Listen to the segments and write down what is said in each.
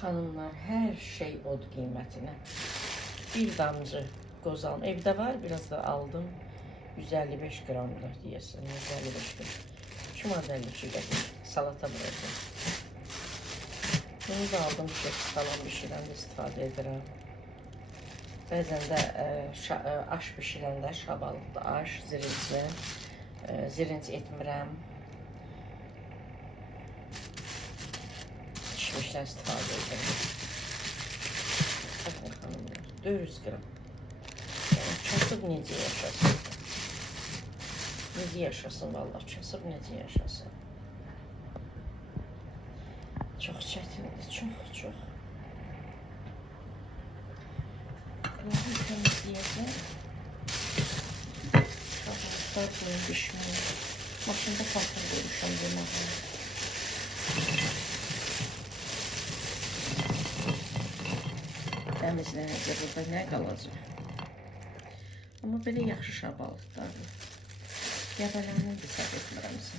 Xanımlar, hər şey od qiymətinə. Bir damcı qozan evdə var, biraz da aldım. 155 qramda deyəsən, 155 qram. 2 manat 52 qəpik salata bırakdım. Bunu da aldım, salam bişirəndə istifadə edirəm. Bəzən də aş bişirəndə şabalıqda aş, zirinç etmirəm. Pişmişdən istifadə edirəm. Baxın xanımlar, 400 qram. Yəni kasıb necə yaşasın? Necə yaşasın vallahi, kasıb necə yaşasın? Çox çətindir, çox. Bunları təmizləyəcəm. Şabalıqlar bunu bişməli. Maşında patır qoymuşam yeməğə. Təmizlənəcək, burada nə qalacaq? Amma belə yaxşı şabalıqlardır. Qəbələrini də səhv etmirəmsə.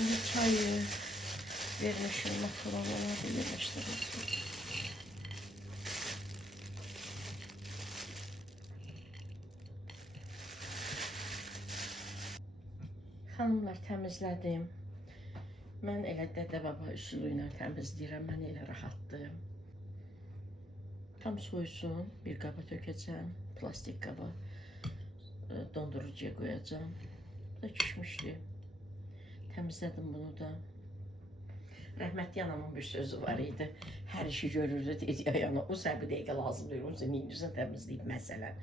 İndi çayı vermişim, makaronlara da yerləşdirilsin. Xanımlar, təmizlədim. Mən elə dədə-baba üsulu ilə təmizləyirəm, mən elə rahatdım. Tam soysun, bir qaba tökəcəm, plastik qaba, dondurucuya qoyacam. Bu da kişmişdi. Təmizlədim bunu da. Rəhmətli anamın bir sözü var idi. Hər işi görürdü, dedi, yana o sən bir dəqiqə lazım deyir, o sən neyinirsən təmizləyib məsələn.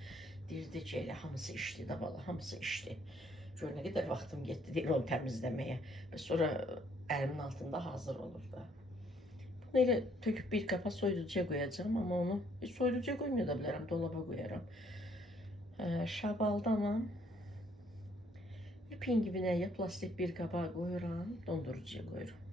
Deyirdi ki, elə hamısı işdi da bala, hamısı işdi. Gör nə qədər vaxtım getdi deyir onu təmizləməyə. Və sonra əlimin altında hazır olur da. Bunu elə töküb bir qapa soyuducuya qoyacam, amma onu soyuducuya qoymaya da bilərəm, dolaba qoyaram. Şabaldana ya pingivinə, ya plastik bir qaba qoyuram, dondurucuya qoyuram.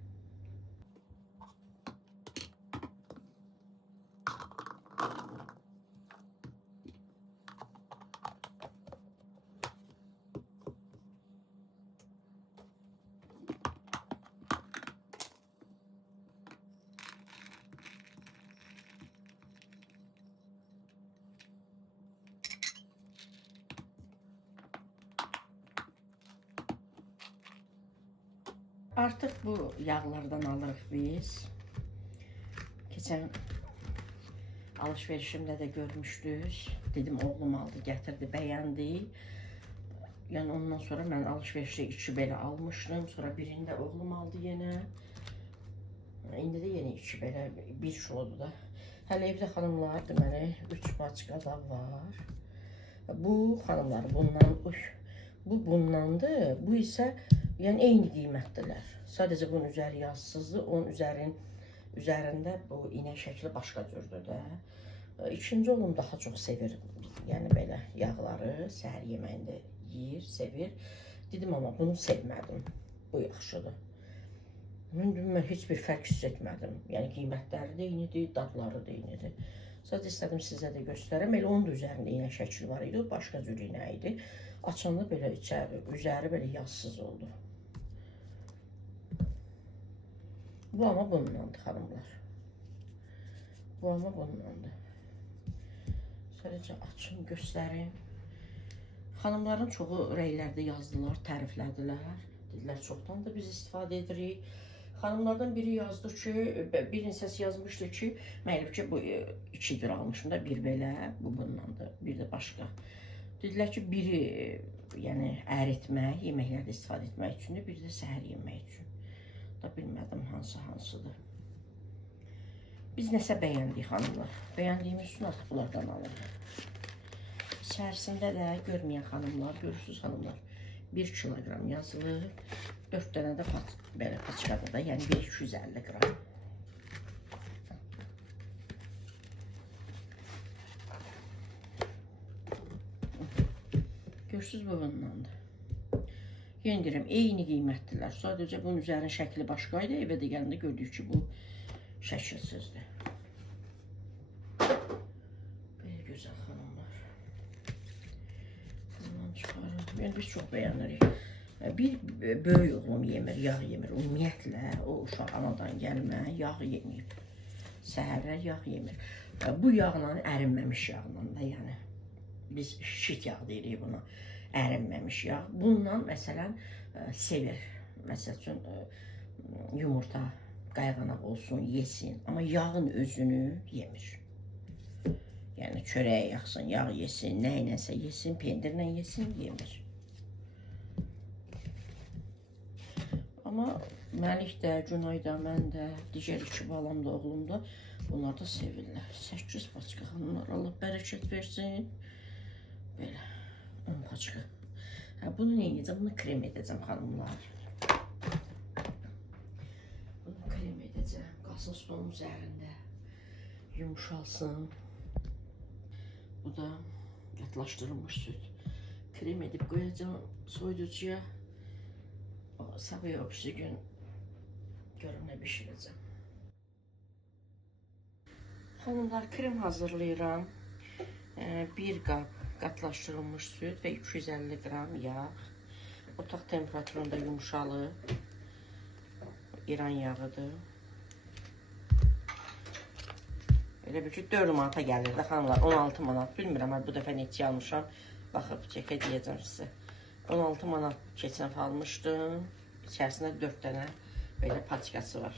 Artıq bu yağlardan alırıq biz. Keçən alışverişimdə də görmüşdünüz. Dedim oğlum aldı, gətirdi, bəyəndi. Yəni ondan sonra mən alışverişdə 2 belə almışdım. Sonra birini də oğlum aldı yenə. İndi də yenə 2 belə, 1 kilodur da. Hələ evdə xanımlar deməli 3 paçka da var. Bu xanımlar bundandır. Bu isə yəni eyni qiymətdilər. Sadəcə bunun üzəri yazsızdır. Onun üzərində bu inək şəkli başqa cürdür də. İkinci oğlum daha çox sevir. Yəni belə yağları səhər yeməyində yeyir, sevir. Dedim amma bunu sevmədim. Bu yaxşıdır. Mən heç bir fərq hiss etmədim. Yəni qiymətləri də eynidir, dadları da eynidir. Sadəcə istədim sizə də göstərəm. Elə onun da üzərində inək şəkli var idi. O başqa cür inək idi. Açanda belə üzəri belə yazsız oldu. Bu ama bundandır xanımlar. Bu ama bundandır. Sadəcə açım, göstərim. Xanımların çoxu rəylərdə yazdılar, təriflədilər. Dedilər, çoxdan da biz istifadə edirik. Xanımlardan biri yazdı ki, bir insəsi yazmışdı ki, məlum ki, bu 2 cür almışım da, bir belə, bu bundandır, bir də başqa. Dedilər ki, biri yəni əritmək, yeməklərdə istifadə etmək üçündür, bir də səhər yemək üçün. Da bilmədim hansıdır. Biz nəsə bəyəndik xanımlar. Bəyəndiyimiz üçün artıq bunlardan alırıq. İçərisində də görməyən xanımlar, görürsünüz xanımlar, 1 kilogram yazılır. 4 dənə də belə paçkada da, yəni 250 qram. Görürsünüz bu bundandır. Yenə deyirəm, eyni qiymətdilər. Sadəcə bunun üzərinin şəkli başqa idi. Evə də gələndə gördük ki, bu şəkilsizdir. Belə gözəl xanımlar. Bundan çıxarım. Yəni biz çox bəyənirik. Bir böyük oğlum yemir, yağ yemir. Ümumiyyətlə o uşaq anadan gəlmə yağ yeməyib. Səhərlər yağ yemir. Bu yağla ərinməmiş yağla da, yəni biz şit yağ deyirik buna. Ərinməmiş yağ. Bundan məsələn sevir. Məsəl üçün yumurta qayğanaq olsun, yesin. Amma yağın özünü yemir. Yəni çörəyə yaxsın, yağ yesin, nə iləsə yesin, pendirlə yesin, yemir. Amma Məlik də, Günay da, mən də, digər 2 balam da, oğlum da bunlar da sevirlər. 8 paçka xanımlar, Allah bərəkət versin. Belə 10 paçka. Bunu nə edəcəm? Bunu krem edəcəm xanımlar. Bunu krem edəcəm. Qalsın stolun üzərində. Yumuşalsın. Bu da qatlaşdırılmış süt. Krem edib qoyacağım soyuducuya. Sabah öbürsü gün görüm nə bişirəcəm. Xanımlar, krem hazırlayıram. 1 qab qatlaşdırılmış süt və 250 qram yağ. Otaq temperaturunda yumuşalı İran yağıdır. Elə bir ki 4 manata gəlir də xanımlar, 16 manat. Bilmirəm, bu dəfə neçə almışam. Baxıb çəkə deyəcəm sizə. 16 manat keçən almışdım. İçərisində 4 dənə belə paçkası var.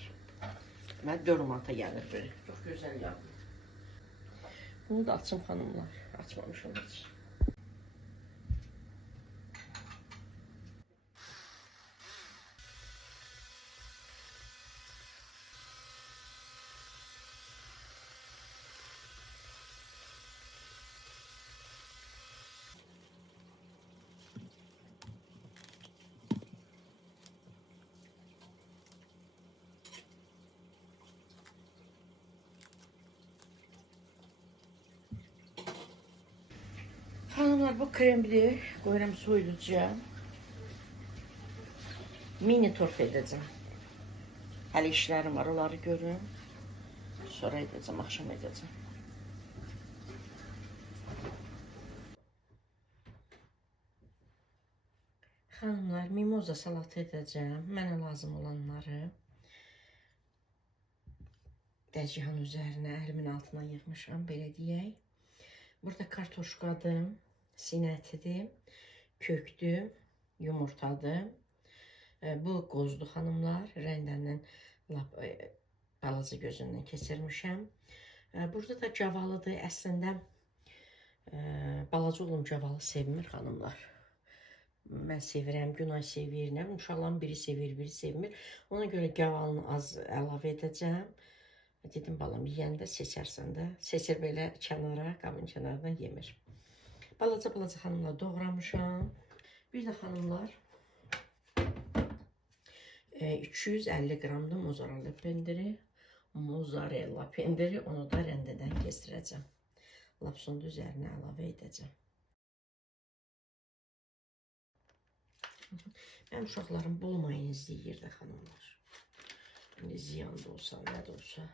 Mən 4 manata gəlir belə. Çox gözəl yağdır. Bunu da açım xanımlar. Açmamışım heç. Hanımlar, bu kremli koyuram soyuducuya. Mini torf edeceğim. Hələ işlərim var, onları görün. Sonra edeceğim, akşam edeceğim. Hanımlar, mimoza salatı edeceğim. Mənə lazım olanları dəcihan üzərinə əlimin altına yığmışam, belə deyək. Burada kartoşkadır, sinə ətidir, kökdür, yumurtadır. Bu qozdu xanımlar, rəndəndən lap balaca gözündən keçirmişəm. Burada da cavalıdır. Əslində balaca oğlum cavalı sevmir xanımlar. Mən sevirəm, Günay sevir, nə bilim, uşaqların biri sevir, biri sevmir. Ona görə cavalını az əlavə edəcəm. Dedim balam, yeyəndə seçərsən də. Seçir belə kənara, qabın kənarından yemir. Balaca xanımlar doğramışam. Bir də xanımlar 250 qramda mozzarella pendiri, onu da rəndədən kestirəcəm. Lapsonu da üzərinə əlavə edəcəm. Mənim uşaqlarım bol mayonezli yeyir də xanımlar. Ziyan da olsa, nə də olsa.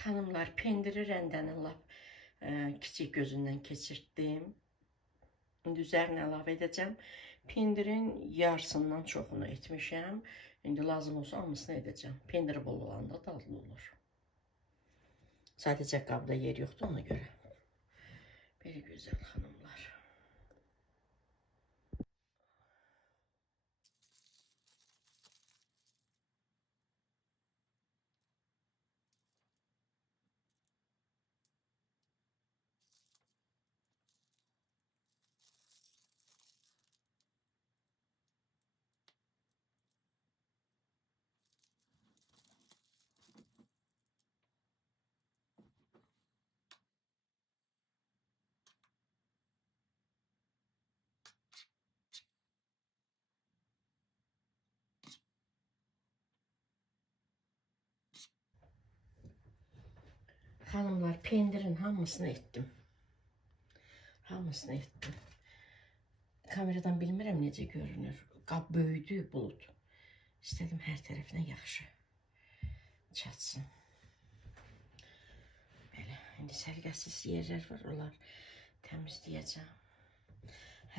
Hanımlar, pendiri rəndənin lap kiçik gözündən keçirtdim. İndi üzərinə əlavə edəcəm. Pendirin yarısından çoxunu etmişəm. İndi lazım olsa hamısını edəcəm. Pendiri bol olanda dadlı olur. Sadəcə qabda yer yoxdur ona görə. Belə gözəl xanımlar. Hanımlar, pendirin hamısını etdim. Hamısını etdim. Kameradan bilmirəm necə görünür. Qab böyüdü, bulut. İstədim hər tərəfinə yaxşı çatsın. Belə, indi sərgəsiz yerlər var, onlar təmizləyəcəm.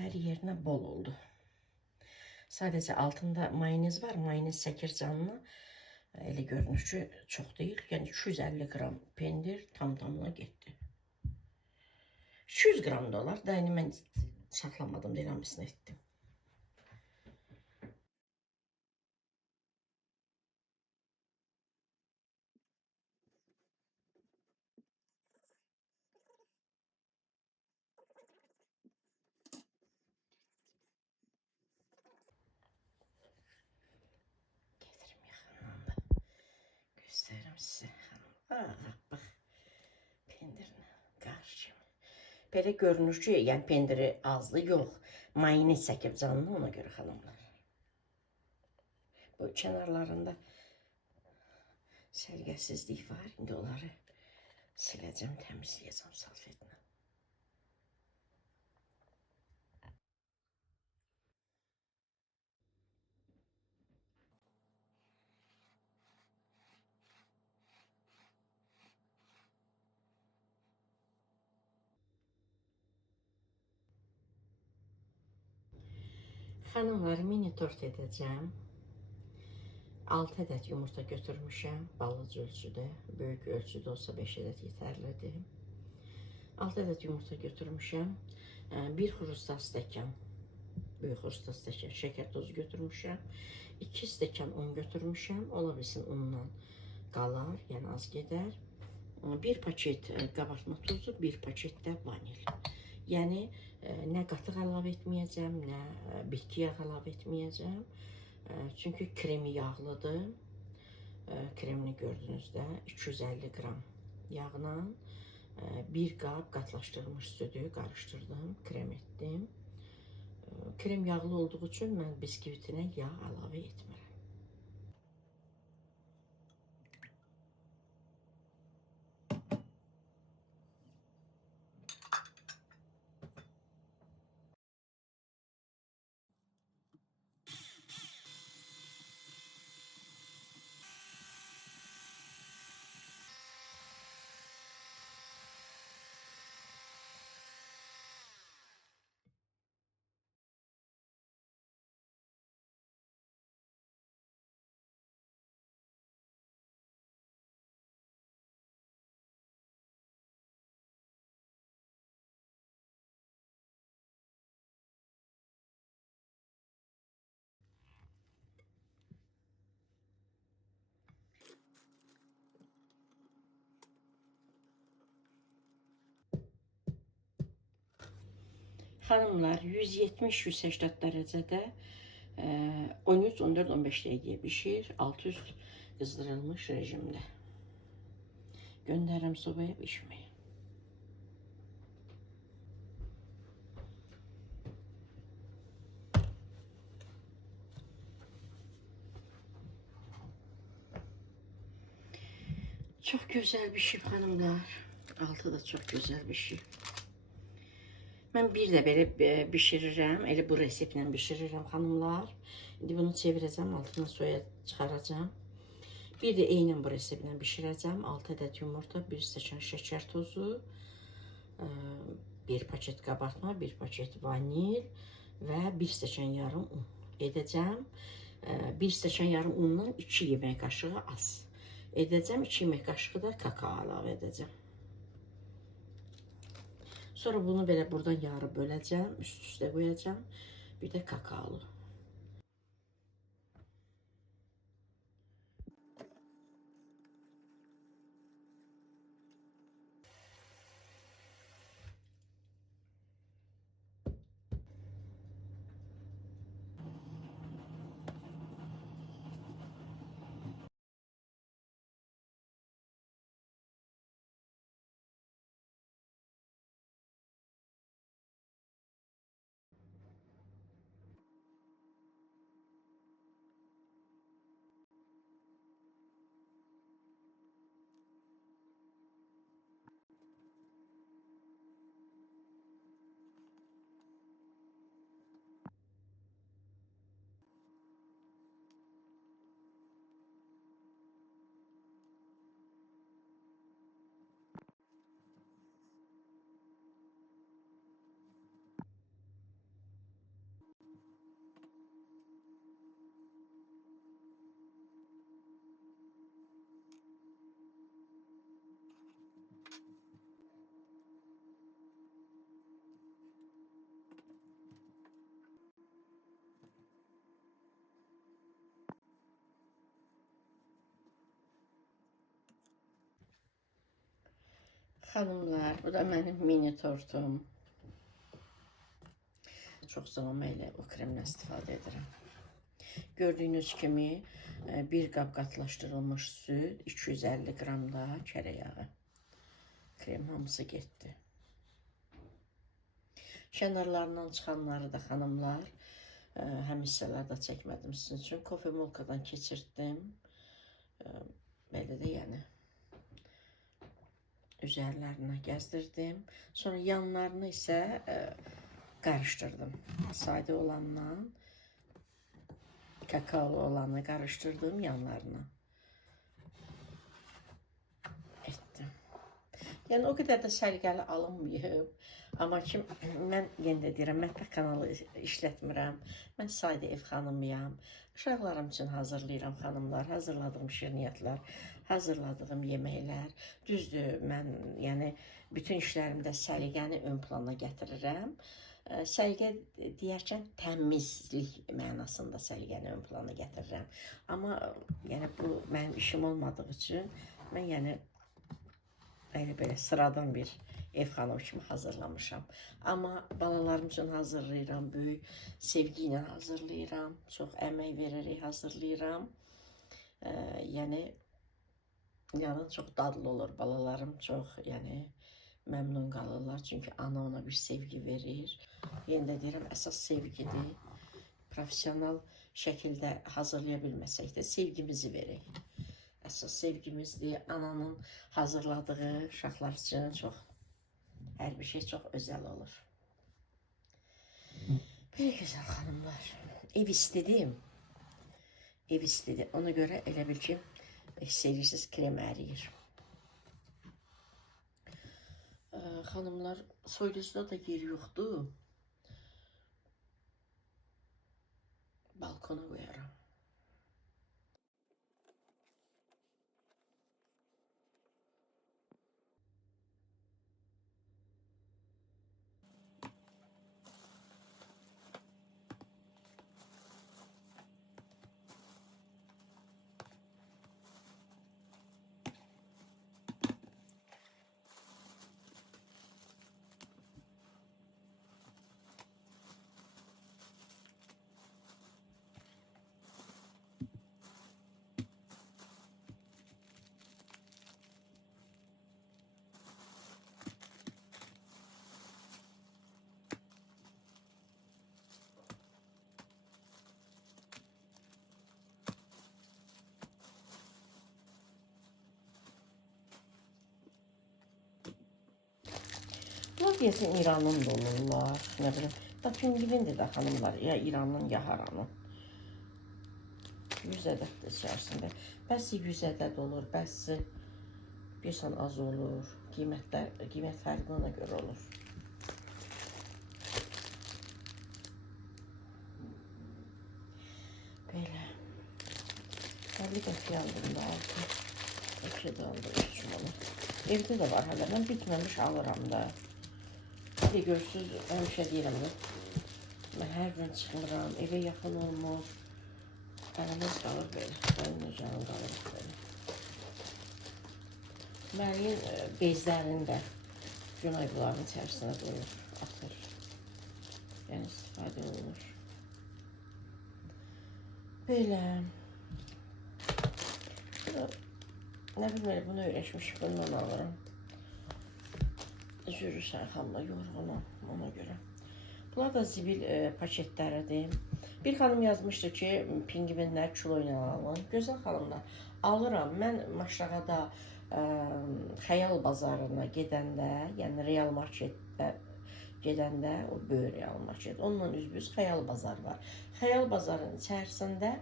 Hər yerinə bol oldu. Sadəcə altında mayonez var, mayonez çəkir canını. Elə görünür ki, çox deyil. Yəni 250 qram pendir tam-tamına getdi. 200 qram da olar. Da indi mən saxlamadım, deyil hamısını etdim. Getirim yaxından da göstərim sizə xanım. Bax, pendirinə qarşı. Belə görünür ki, yəni pendiri azdı, yox. Mayonez çəkib canını, ona görə xanımlar. Bu kənarlarında sərgəsizlik var. İndi onları siləcəm, təmizləyəcəm salfetlə. Xanımlar, mini tort edəcəm. 6 ədəd yumurta götürmüşəm, balıc ölçüdə. Böyük ölçüdə olsa 5 ədəd yetərlidir. 6 ədəd yumurta götürmüşəm. 1 xrusta stəkan, böyük xrusta stəkan şəkər tozu götürmüşəm. 2 stəkan un götürmüşəm. Ola bilsin undan qalar, yəni az gedər. 1 paket qabartma tozu, 1 paket də vanil. Yəni nə qatıq əlavə etməyəcəm, nə bitki yağı əlavə etməyəcəm. Çünki kremi yağlıdır. Kremini gördünüz də 250 qram yağla 1 qab qatlaşdırılmış südü qarışdırdım, krem etdim. Krem yağlı olduğu üçün mən biskvitinə yağ əlavə etmirəm. Xanımlar, 170-180 dərəcədə 13, 14, 15 dəqiqəyə bişir. Alt üst qızdırılmış rejimdə. Göndərirəm sobaya bişməyə. Çox gözəl bişib xanımlar. Altı da çox gözəl bişib. Mən bir də belə bişirirəm. Elə bu reseptlə bişirirəm xanımlar. İndi bunu çevirəcəm, altından soya çıxaracağım. Bir də eynən bu reseptlə bişirəcəm. 6 ədəd yumurta, 1 stəkan şəkər tozu, 1 paket qabartma, 1 paket vanil və 1 stəkan yarım un edəcəm. 1 stəkan yarım undan 2 yemək qaşığı az edəcəm. 2 yemək qaşığı da kakao əlavə edəcəm. Sonra bunu belə buradan yarı böləcəm, üst-üstə qoyacam. Bir də kakaolu. Xanımlar, bu da mənim mini tortum. Çox zaman elə o kremlə istifadə edirəm. Gördüyünüz kimi bir qab qatlaşdırılmış süd, 250 qram da kərə yağı. Krem hamısı getdi. Kənarlarından çıxanları da xanımlar, həm hissələrdə çəkmədim sizin üçün. Kofe molkadan keçirtdim. Belə də yəni. Üzərlərinə gəzdirdim. Sonra yanlarını isə qarışdırdım. Sadə olanla kakaolu olanı qarışdırdım yanlarına. Etdim. Yəni o qədər də səliqəli alınmayıb. Amma ki, mən yenə də deyirəm, mətbəx kanalı işlətmirəm. Mən sadə ev xanımıyam. Uşaqlarım üçün hazırlayıram xanımlar, hazırladığım şirniyyatlar, hazırladığım yeməklər. Düzdür, mən yəni bütün işlərimdə səliqəni ön plana gətirirəm. Səliqə deyərkən təmizlik mənasında səliqəni ön plana gətirirəm. Amma yəni bu mənim işim olmadığı üçün mən yəni belə sıradan bir ev xanımı kimi hazırlamışam. Amma balalarım üçün hazırlayıram, böyük sevgi ilə hazırlayıram. Çox əmək verərək hazırlayıram. Yəni çox dadlı olur. Balalarım çox məmnun qalırlar. Çünki ana ona bir sevgi verir. Yenə də deyirəm, əsas sevgidir. Profesional şəkildə hazırlaya bilməsək də sevgimizi verək. Əsas sevgimizdir. Ananın hazırladığı uşaqlar üçün hər bir şey çox özəl olur. Belə gözəl xanımlar. Ev istidir. Ev istidir. Ona görə elə bil ki, hiss edirsiniz, krem əriyir. Xanımlar, soylusuda da yer yoxdur. Balkona qoyaram. Bunlar deyəsən İranın da olurlar, nə bilim. Pingvindir də xanımlar, ya İranın, ya haranın. 100 ədəd içərisində. Bəzi 100 ədəd olur, bəzi bir san az olur. Qiymət fərqi ona görə olur. Belə. 50 qəpiyə aldım da 6. 2 də aldım 3 manat. Evdə də var hələ. Mən bitməmiş alıram da. Bir də görürsünüz, həmişə deyirəm da. Mən hər gün çıxmıram, evə yaxın olmur. Əlimiz qalır belə. Mənim necənim qalır belə. Mənim bezlərini də gün ayıqlarının içərisinə qoyur, atır. Yəni istifadə olunur. Belə. Nə bilməyəm, bunu öyrəşmişik, bundan alıram. Zürü sərxamla yorğunum ona görə. Bunlar da zibil paketləridir. Bir xanım yazmışdı ki, pingvinlər kilo ilə alın. Gözəl xanımlar, alıram. Mən Maşrağada Xəyal bazarına gedəndə, yəni real marketdə gedəndə, o böyük real market, onunla üzbüz Xəyal bazar var. Xəyal bazarının içərisində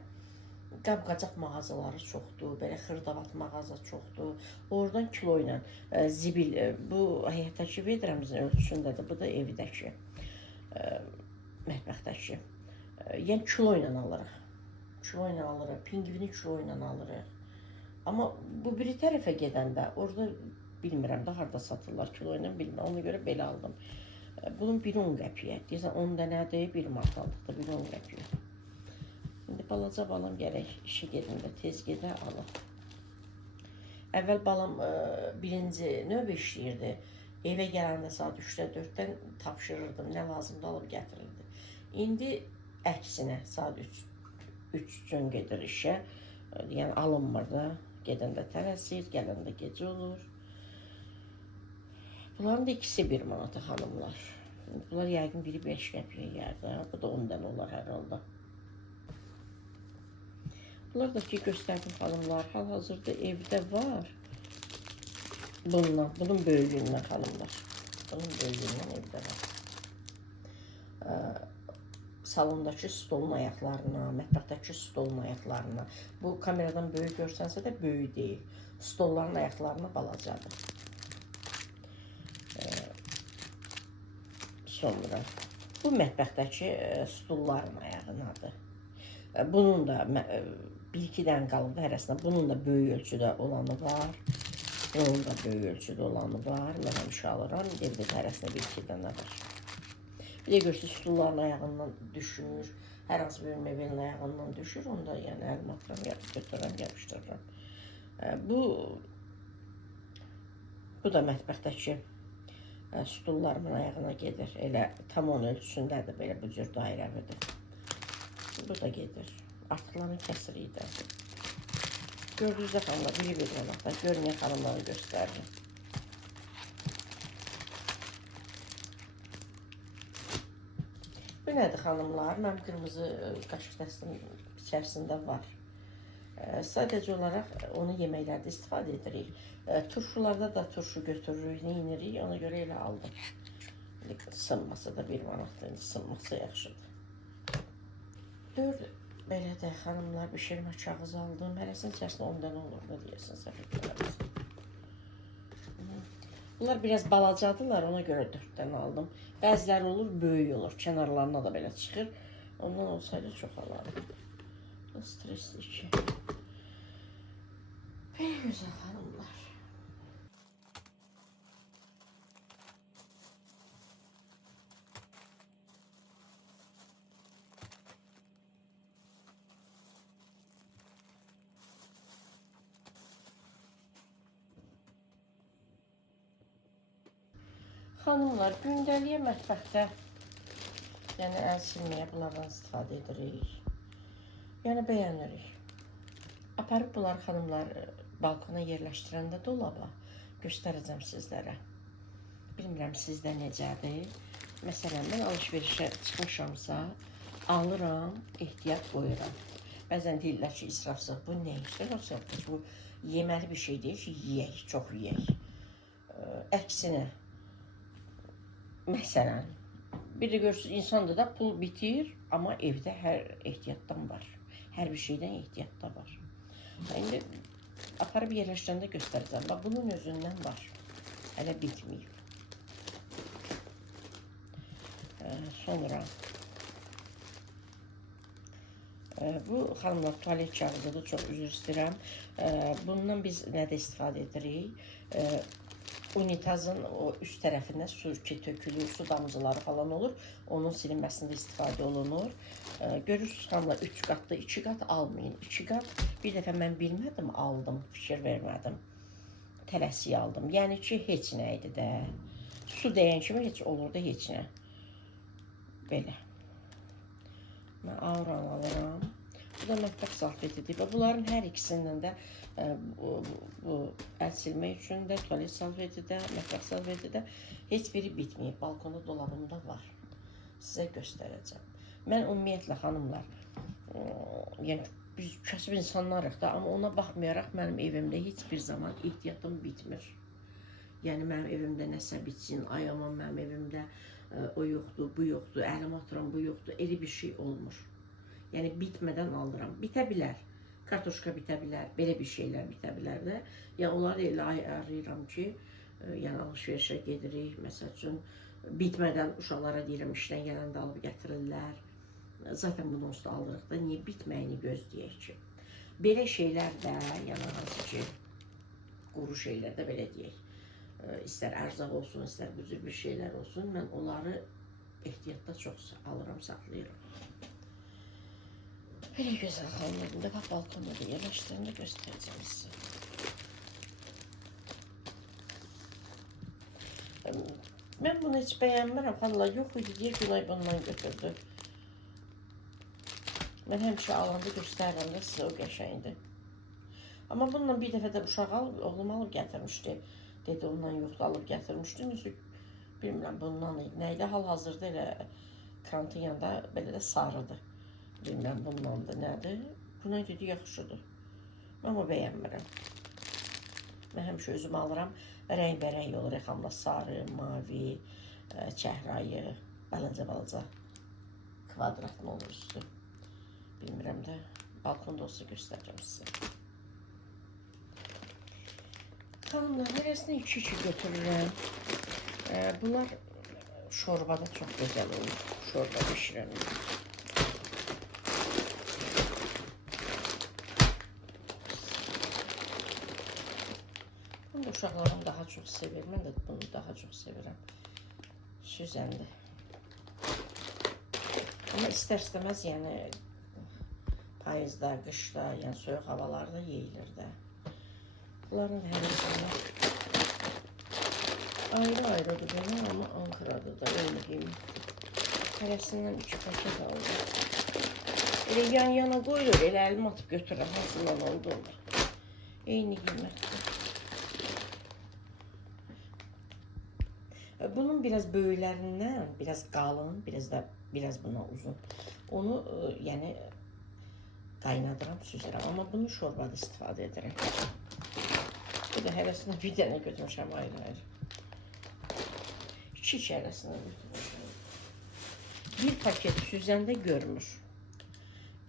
qab-qacaq mağazaları çoxdur, belə xırdavat mağaza çoxdur. Oradan kilo ilə zibil, bu həyətdəki vedrəmizin ölçüsündədir, bu da evdəki, mətbəxdəki. Yəni kilo ilə alırıq. Kilo ilə alırıq, pingvini kilo ilə alırıq. Amma bu biri tərəfə gedəndə, orada bilmirəm də harada satırlar kilo ilə, bilmirəm. Ona görə belə aldım. Bunun biri 10 qəpiyə. Deyəsən 10 dənədir, 1 manat aldıqda, biri 10 qəpiyə. İndi balaca balam gərək işə gedəndə tez gedə alır. Əvvəl balam birinci növbə işləyirdi. Evə gələndə saat 3-də 4-dən tapşırırdım, nə lazımdı alıb gətirirdi. İndi əksinə saat 3 üçün gedir işə. Yəni alınmır da, gedəndə tələsir, gələndə gecə olur. Bunların da ikisi 1 manata xanımlar. Bunlar yəqin biri 5 qəpiyə yerdə, bu da 10 dənə olar hər halda. Bunlar da ki, göstərdim xanımlar, hal-hazırda evdə var. Bunun böyüklüyündən xanımlar. Bunun böyüklüyündən evdə var. Salondakı stolun ayaqlarına, mətbəxdəki stolun ayaqlarına. Bu kameradan böyük görsənsə də böyük deyil. Stolların ayaqlarına balacadır. Sonra bu mətbəxdəki stulların ayağınadır. Bunun da 1-2 dənə qalıb hərəsində. Bunun da böyük ölçüdə olanı var. Bunun da böyük ölçüdə olanı var. Mən həmişə alıram. Evdə hərəsində 1-2 dənə var. Bir də görürsünüz, stulların ayağından düşür. Hər hansı bir mebelin ayağından düşür. Onda yəni əlim atıram, götürürəm, yapışdırıram. Bu da mətbəxdəki stullarımın ayağına gedir. Elə tam onun ölçüsündədir, belə bu cür dairəvidir. Bu da gedir. Artıqlarını kəsirik də. Gördüyünüz də xanımlar, biri bir manatda. Görməyən xanımları göstərir. Bu nədir xanımlar? Mənim qırmızı qaşıq dəstim içərisində var. Sadəcə olaraq onu yeməklərdə istifadə edirik. Turşularda da turşu götürürük, neyinirik, ona görə elə aldım. Sınması da 1 manatdır, sınması yaxşıdır. 4 belə də xanımlar bişirmə kağız aldım. Hərəsinin içərisində 10 dənə olur, nə deyəsin, səfətlərimiz. Bunlar biraz balacadırlar, ona görə 4 dənə aldım. Bəziləri olur, böyük olur, kənarlarına da belə çıxır. Ondan olsaydı çox alarım. Stresli ki. Belə gözəl xanımlar. Xanımlar, gündəliyə mətbəxdə, yəni əl silməyə bunlardan istifadə edirik. Yəni bəyənirik. Aparıb bunlar xanımlar balkona yerləşdirəndə dolaba göstərəcəm sizlərə. Bilmirəm sizdə necədir. Məsələn, mən alışverişə çıxmışamsa, alıram, ehtiyat qoyuram. Bəzən deyirlər ki, israfsız, bu nə israfsız? Bu yeməli bir şey deyil ki, yeyək, çox yeyək. Əksinə, məsələn, bir də görürsünüz, insanda da pul bitir, amma evdə hər ehtiyatdan var. Hər bir şeydən ehtiyat da var. İndi aparıb yerləşdirəndə göstərəcəm. Bax, bunun özündən var. Hələ bitməyib. Sonra bu xanımlar tualet kağıdıdır, çox üzr istəyirəm. Bundan biz nədə istifadə edirik? Unitazın o üst tərəfinə su ki tökülür, su damcıları falan olur. Onun silinməsində istifadə olunur. Görürsünüz xanımlar 3 qatlı 2 qat almayın. 2 qat bir dəfə mən bilmədim, aldım, fikir vermədim. Tələsik aldım. Yəni ki, heç nə idi də. Su dəyən kimi heç olurdu, heç nə. Belə. Mən Auran alıram. Bu da mətbəx salfetidir. Bunların hər ikisindən də bu əl silmək üçün də, tualet salfeti də, mətbəx salfeti də heç biri bitməyib. Balkonda dolabımda var. Sizə göstərəcəm. Mən ümumiyyətlə xanımlar, yəni biz kasıb insanlarıq da, amma ona baxmayaraq mənim evimdə heç bir zaman ehtiyatım bitmir. Yəni mənim evimdə nəsə bitsin, ay aman mənim evimdə o yoxdur, bu yoxdur, əlim atıram, bu yoxdur, elə bir şey olmur. Yəni bitmədən alıram. Bitə bilər, kartoşka bitə bilər, belə bir şeylər bitə bilər də. Yəni onları elə arayıram ki, yəni alışverişə gedirik, məsəl üçün bitmədən uşaqlara deyirəm, işdən gələndə alıb gətirirlər. Zaten bunu onsuz da alırıq da, niyə bitməyini gözləyək ki. Belə şeylər də, yəni hansı ki, quru şeylər də belə deyək. İstər ərzaq olsun, istər bu cür bir şeylər olsun, mən onları ehtiyatda çox alıram, saxlayıram. Belə gözəl xanımlarım da, balkonda da yerləşdirəndə göstərəcəm sizə. Mən bunu heç bəyənmirəm, xanımlar yox idi, deyir Günay bundan götürdü. Mən həmişə alanda göstərirəm də sizə, o qəşəngdir. Amma bununla bir dəfə də uşaq alıb, oğlum alıb gətirmişdi. Dedi, ondan yoxdur, alıb gətirmişdi. Nəsə, bilmirəm, bundan idi. Nəydə hal-hazırda elə krantın yanında belə də sarıdır. Bilmirəm, bundandır, nədir? Buna dedi, yaxşıdır. Mən o bəyənmirəm. Mən həmişə özüm alıram. Rəng-bərəng olur, xanımlar, sarı, mavi, çəhrayı, balaca-balaca kvadratlı olur üstü. Bilmirəm də, balkonda olsa göstərəcəm sizə. Xanımlar, hərəsini 2-2 götürürəm. Bunlar şorbada çox gözəl olur. Şorba pişirəm. Bunu da uşaqlarım daha çox sevir. Mən də bunu daha çox sevirəm. Süzəndir. Amma istər-istəməz, yəni payızda, qışda, yəni soyuq havalarda yeyilir də. Bunların hərəsini ayrı-ayrıdır belə, amma Ankara'da da eyni qiymət. Hərəsindən 2 paket aldım. Elə yan-yana qoyulur, elə əlimi atıb götürürəm, hansından oldu. Eyni qiymətdir. Bunun biraz böyüklərindən, biraz qalın, biraz buna uzun. Onu, yəni, qaynadıram, süzürəm, amma bunu şorbada istifadə edirəm. Bu da hərəsindən bir dənə götürmüşəm ayrı-ayrı. 2 hərəsindən götürmüşəm. Bir paket süzəndə görmür.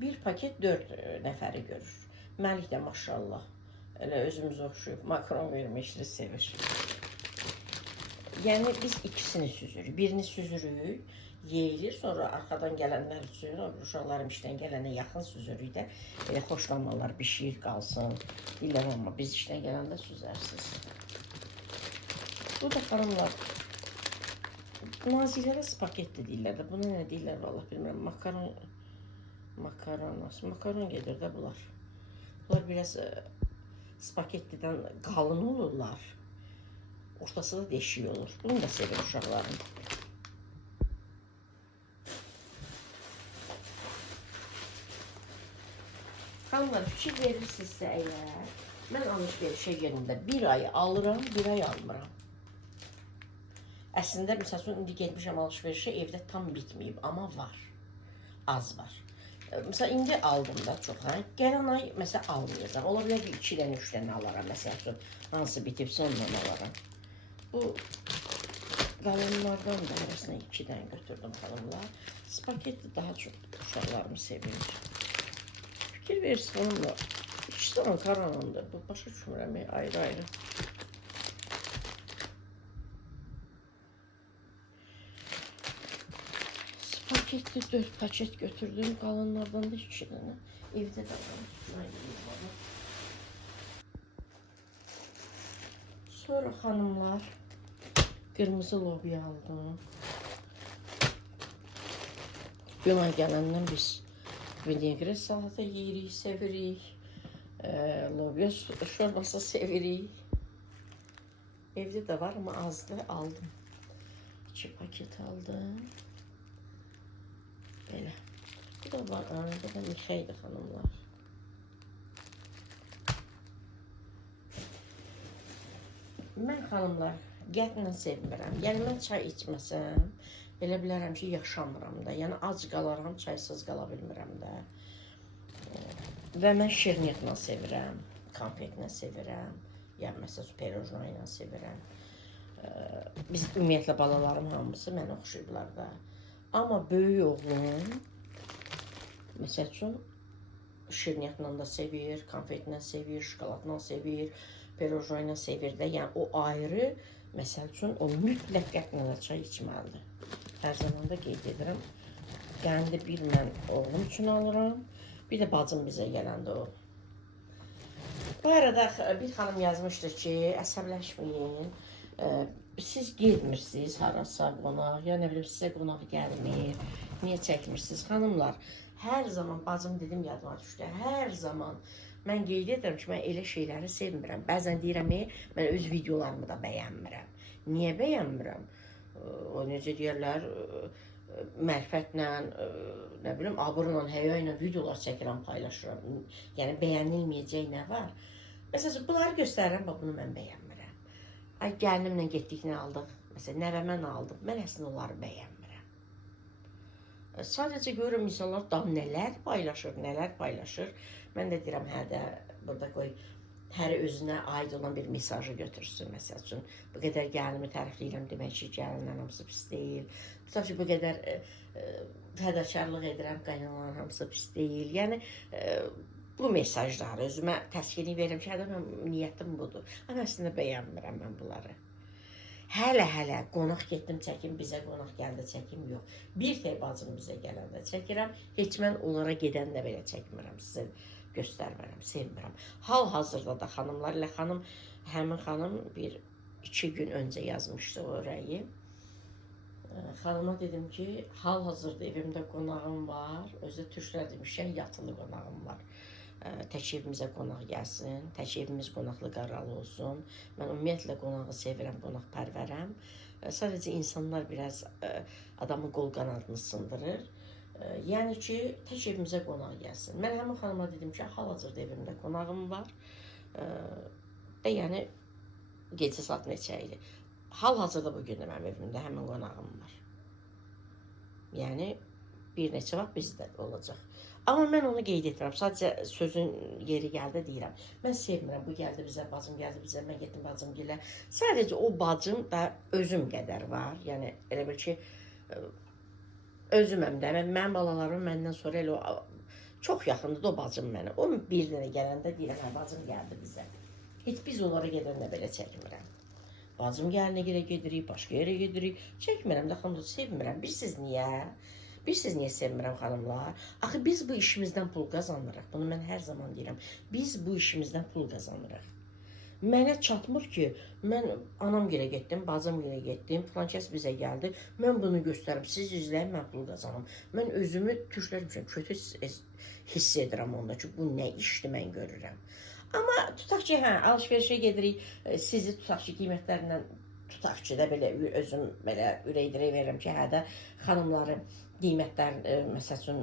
Bir paket 4 nəfəri görür. Məlik də maşallah, elə özümüz oxşuyub, makaron vermişdir, sevir. Yəni biz ikisini süzürük. Birini süzürük, yeyilir, sonra arxadan gələnlər üçün, uşaqlarım işdən gələnə yaxın süzürük də, elə xoşlanmalar, bir şiir qalsın, deyirlər, amma biz işdən gələndə süzərsiniz. Bu da xanımlar, nazilərə spagetti deyirlər də, buna nə deyirlər, vallahi bilmirəm, makaron gedir də bunlar. Bunlar biraz spagettidən qalın olurlar, ortası da deşik olur, bunu da sevir uşaqlarım. Xanımlar, fikir verirsinizsə əgər, mən alışverişə yerində bir ay alıram, bir ay almıram. Əslində, məsəl üçün, indi getmişəm alışverişə, evdə tam bitməyib, amma var, az var. Məsələn, indi aldım da çox, gələn ay, məsələn, almayacaq. Ola bilər ki, 2 dənə, 3 dənə alaram, məsəl üçün, hansı bitibsə ondan alaram. Bu qalanlardan da hərəsinə 2 dənə götürdüm xanımlar. Spagetti daha çox uşaqlarımı sevilir. Fikir versiyonumla. İkisi de Ankaranındır. Bu başa düşmürəm ayrı-ayrı. Spagetti 4 paket götürdüm. Qalanlardan da 2 dənə. Evdə də var. Sonra xanımlar qırmızı lobya aldım. Yunan gələndən biz vinegre salata yeyirik, sevirik. Lobya şorbası sevirik. Evdə də var ama azdı, aldım. 2 paket aldım. Belə. Bu da var, bu da mixeydi xanımlar. Mən xanımlar qətlə sevmirəm. Yəni mən çay içməsəm, elə bilərəm ki, yaşamıram da. Yəni ac qalaram, çaysız qala bilmirəm də. Və mən şirniyyatla sevirəm, konfetlə sevirəm. Yəni məsələn, pirojna ilə sevirəm. Biz ümumiyyətlə balalarım hamısı mənə oxşayıblar da. Amma böyük oğlum, məsəl üçün, şirniyyatla da sevir, konfetlə sevir, şokoladla sevir, pirojna ilə sevir də. Yəni o ayrı, məsəl üçün, o mütləq qətlə çay içməlidir. Hər zaman da qeyd edirəm. Qəndi bir mən oğlum üçün alıram, bir də bacım bizə gələndə o. Bu arada bir xanım yazmışdı ki, əsəbləşməyin, siz getmirsiniz harasa qonaq, ya nə bilim sizə qonaq gəlmir, niyə çəkmirsiniz? Xanımlar, hər zaman, bacım dedim yadıma düşdü, hər zaman mən qeyd edirəm ki, mən elə şeyləri sevmirəm. Bəzən deyirəm, mən öz videolarımı da bəyənmirəm. Niyə bəyənmirəm? O necə deyərlər, mərfətlə, nə bilim, abırla, həya ilə videolar çəkirəm, paylaşıram. Yəni, bəyənilməyəcək nə var? Məsələn, bunları göstərirəm, bunu mən bəyənmirəm. Ay, gəlinimlə getdik, nə aldıq? Məsələn, nəvəmə nə aldıq? Mən əslində onları bəyənmirəm. Sadəcə görürüm, insanlar daha nələr paylaşır. Mən də deyirəm, hə də, burada qoy, hər özünə aid olan bir mesajı götürsün, məsəl üçün. Bu qədər gəlinimi tərifləyirəm, demək ki, gəlinlərin hamısı pis deyil. Tutaq ki, bu qədər fədakarlıq edirəm, qaynanaların hamısı pis deyil. Yəni, bu mesajları özümə təskinlik verirəm ki, mən niyyətim budur. Amma əslində bəyənmirəm mən bunları. Hələ qonaq getdim, çəkim, bizə qonaq gəldi, çəkim yox. Bir tek bacım bizə gələndə çəkirəm, heç mən onlara gedəndə belə çəkmirəm, sizə göstərmirəm, sevmirəm. Hal-hazırda da xanımlar ilə həmin xanım 1-2 gün öncə yazmışdı o rəyi. Xanıma dedim ki, hal-hazırda evimdə qonağım var, özdə türklər demişkən, yatılı qonağım var. Tək evimizə qonaq gəlsin, tək evimiz qonaqlı qaralı olsun. Mən ümumiyyətlə qonağı sevirəm, qonaqpərvərəm. Sadəcə insanlar biraz adamın qol qanadını sındırır. Yəni ki, tək evimizə qonaq gəlsin. Mən həmin xanıma dedim ki, hal-hazırda evimdə qonağım var. Yəni, gecə saat neçəydi. Hal-hazırda bugün də mənim evimdə həmin qonağım var. Yəni, bir neçə vaxt bizdə olacaq. Amma mən onu qeyd etmirəm. Sadəcə sözün yeri gəldi deyirəm. Mən sevmirəm. Bu gəldi bizə, bacım gəldi bizə, mən getdim bacım gilə. Sadəcə o bacım da özüm qədər var. Yəni, elə bil ki, özüməm də. Mənim balalarım məndən sonra elə o çox yaxındır da o bacım mənə. O bir dənə gələndə deyirəm, hə, bacım gəldi bizə. Heç biz onlara gedəndə belə çəkmirəm. Bacım gəlinə yerə gedirik, başqa yerə gedirik. Çəkmirəm də, xanımda sevmirəm. Bilirsiniz niyə? Bilirsiniz niyə sevmirəm xanımlar? Axı biz bu işimizdən pul qazanırıq. Bunu mən hər zaman deyirəm. Biz bu işimizdən pul qazanırıq. Mənə çatmır ki, mən anam yerə getdim, bacım yerə getdim, filan kəs bizə gəldi. Mən bunu göstərib, siz izləyin, mən pul qazanım. Mən özümü türklər üçün kötü hiss edirəm onda ki, bu nə işdir mən görürəm. Amma tutaq ki, hə, alışverişə gedirik, sizi tutaq ki, qiymətlərindən tutaq ki, də belə özüm belə ürək-dirək verirəm ki, hə də xanımların qiymətlərini, məsəl üçün,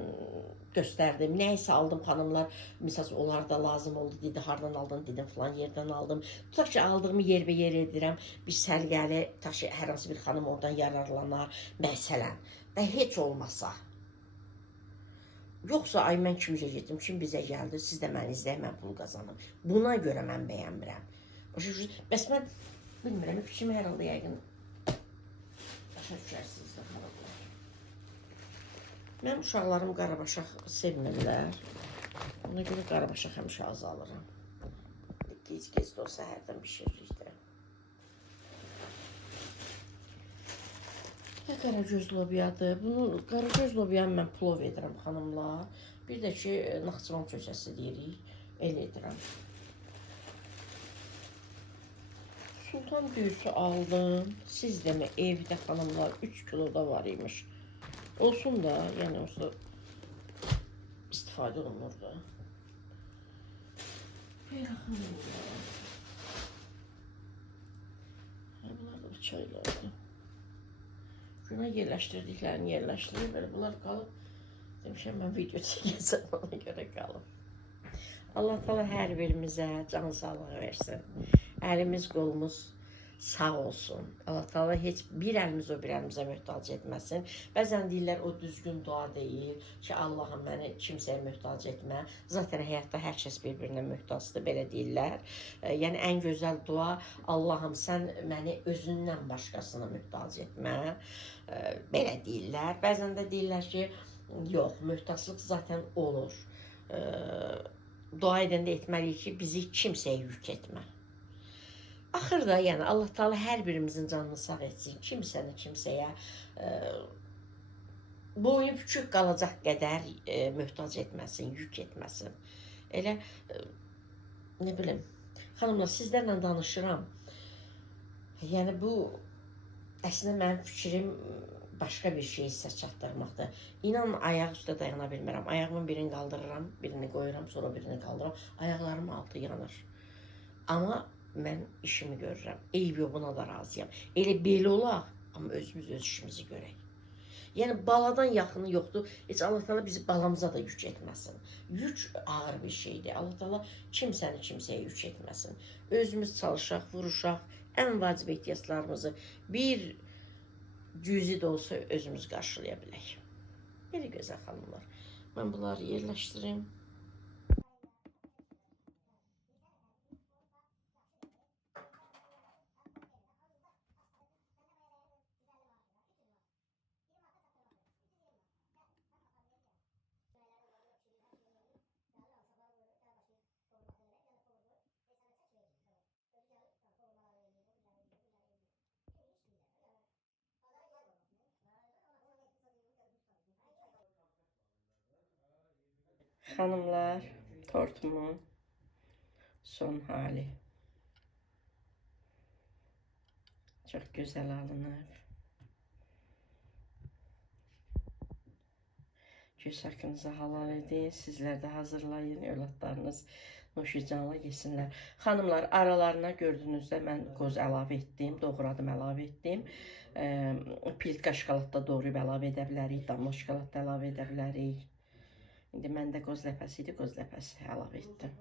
göstərdim. Nəysə aldım xanımlar, məsəl üçün, onlar da lazım oldu, dedi, hardan aldın, dedim, filan yerdən aldım. Tutaq ki, aldığımı yer edirəm, bir sərgəli, tutaq ki, hər hansı bir xanım oradan yararlanar, məsələn, və heç olmasa. Yoxsa, ay, mən kimcə getdim, kim bizə gəldi, siz də məni izləyin, mən pul qazanım. Buna görə mən bəyənmirəm. Bəs mən, bilmirəm, fikrimi hər halda yəqin başa düşərsiniz də xanımlar. Mənim uşaqlarım qarabaşaq sevmirlər. Ona görə qarabaşaq həmişə az alıram. Gec-gec də olsa hərdən bişiririk də. Qaragöz lobiyadır. Bunu qaragöz lobiyanı mən plov edirəm xanımlar. Bir də ki, Naxçıvan köçəsi deyirik. Elə edirəm. Sultan düyüsü aldım. Siz demə evdə xanımlar 3 kilo da var imiş. Olsun da, yəni olsa istifadə olunur da. Belə xanımlar. Bunlar da çaylardır. Günə yerləşdirdiklərini yerləşdirib, belə bunlar qalıb. Demişəm, mən video çəkəcəm, ona görə qalıb. Allah təala hər birimizə can sağlığı versin. Əlimiz, qolumuz sağ olsun. Allah təala heç bir əlimiz o bir əlimizə möhtac etməsin. Bəzən deyirlər, o düzgün dua deyil ki, Allahım məni kimsəyə möhtac etmə. Zaten həyatda hər kəs bir-birinə möhtacdır, belə deyirlər. Yəni, ən gözəl dua, Allahım sən məni özündən başqasına möhtac etmə. Belə deyirlər. Bəzən də deyirlər ki, yox, möhtaclıq zaten olur. Dua edəndə etməliyik ki, bizi kimsəyə yük etmə. Axırda, yəni Allah Teala hər birimizin canını sağ etsin. Kimsəni kimsəyə boynu küçük qalacaq qədər möhtac etməsin, yük etməsin. Elə, nə bilim, xanımlar, sizlərlə danışıram. Yəni, bu, əslində mənim fikrim başqa bir şey sizə çatdırmaqdır. İnanın, ayaq üstə dayana bilmirəm. Ayağımın birini qaldırıram, birini qoyuram, sonra birini qaldırıram. Ayaqlarımın altı yanır. Amma mən işimi görürəm. Eyb yox, buna da razıyam. Elə belə olaq, amma özümüz öz işimizi görək. Yəni, baladan yaxını yoxdur. Heç Allah Teala bizi balamıza da yük etməsin. Yük ağır bir şeydir. Allah Teala kimsəni kimsəyə yük etməsin. Özümüz çalışaq, vuruşaq, ən vacib ehtiyaclarımızı bir cüzi də olsa özümüz qarşılaya bilək. Belə gözəl xanımlar. Mən bunları yerləşdirim. Xanımlar, tortumun son hali. Çox gözəl alınıb. Göz haqqınızı halal edin. Sizlər də hazırlayın. Övladlarınız nuşicanla yesinlər. Xanımlar, aralarına gördüyünüzdə mən qoz əlavə etdim. Doğradım, əlavə etdim. Plitka şokolad da doğrayıb əlavə edə bilərik. Damla şokolad da əlavə edə bilərik. İndi məndə qoz ləpəsi idi, qoz ləpəsi əlavə etdim.